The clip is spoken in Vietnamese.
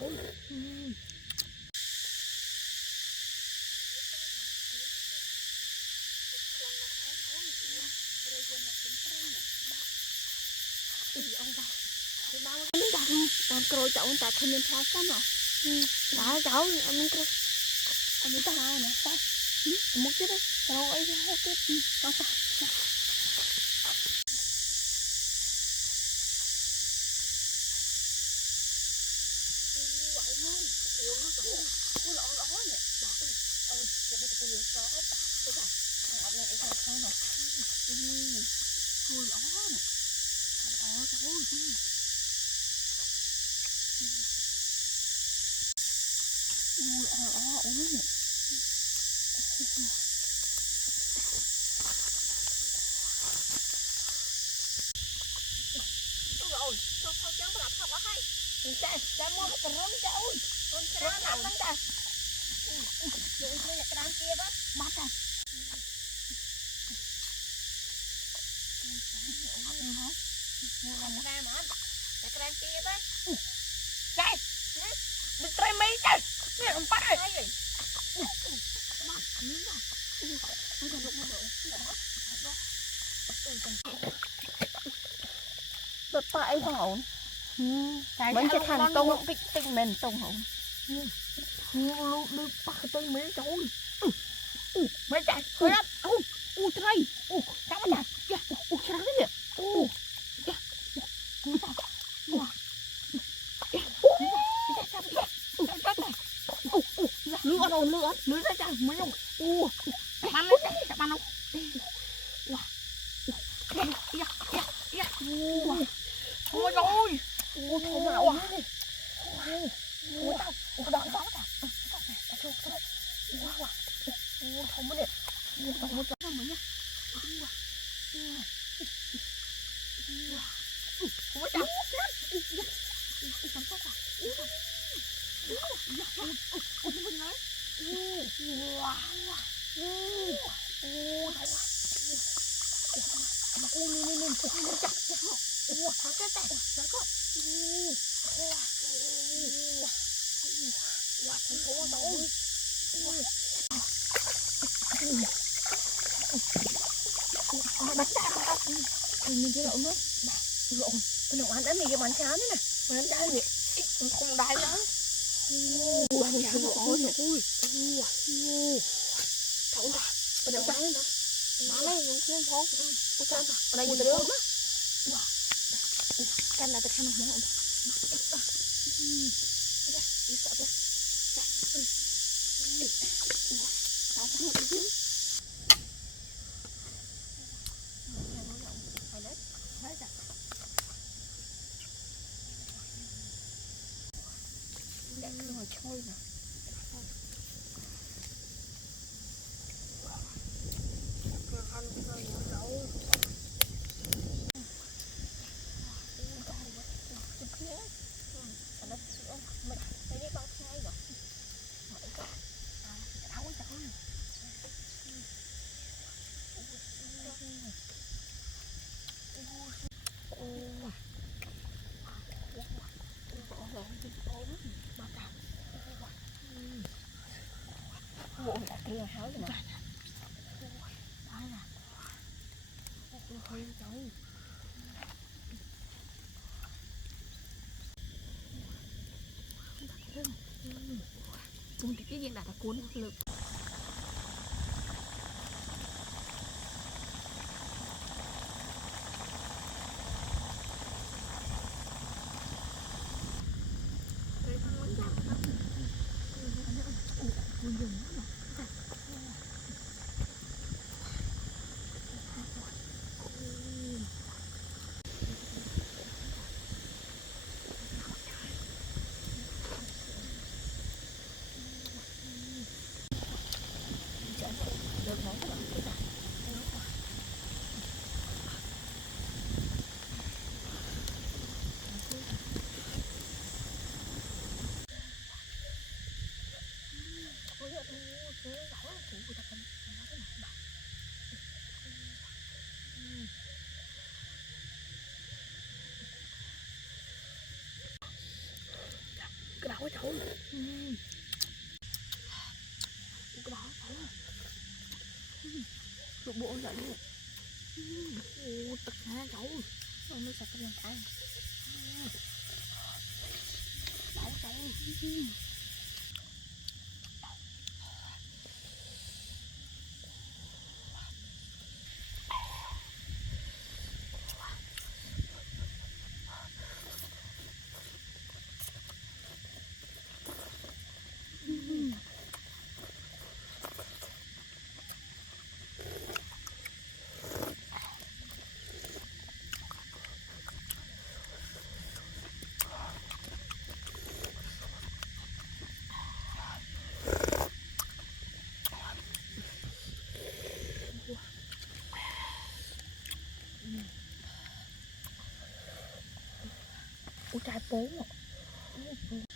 Con cối cháu ta không nên thoát con rồi. Đó cháu mình cứ mình ta hai nè ta một chút đấy cháu ấy hết chút con ta Saya mau keron jauh, keron apa dah? Jadi saya keran kia apa? Mata. Keran mana? Keran kia apa? Đây, đừng trai mấy trời, nè ông bắt đây. Mặt miếng này, không cần đụng vào đó. Đợt tại không ổn. Mìnhจะthành tông tích tích mình tông hổng lúc được bắt tay mấy cháu mấy chạy khơi lắm trai sao mà chạy sao thế nhỉ lưỡi ra chạy mấy ông bắn lên chạy bắn không ôi rồi ôi thôi mà ôi ôi tao ôi đó tao tao thôi không biết tao muốn cho mày nhá ôi tao không có cả ôi mình nói mình chưa lộn nữa lộn cái nồi ăn này cái món cháo nữa nè món cháo này không đái nữa món cháo nó ôi ui thấu ra cái nồi cháo nữa má này những cái món của cha ở đây nhìn được á can là cái thằng món này thôi nè bộ đã kia háo rồi nè đó là hơi cháu cùng cái gì là cuốn lực cái đầu trời cái đầu trời lục bộ lại luôn tất cả trời nó sạch cái tay đại trời ủa trai bốn à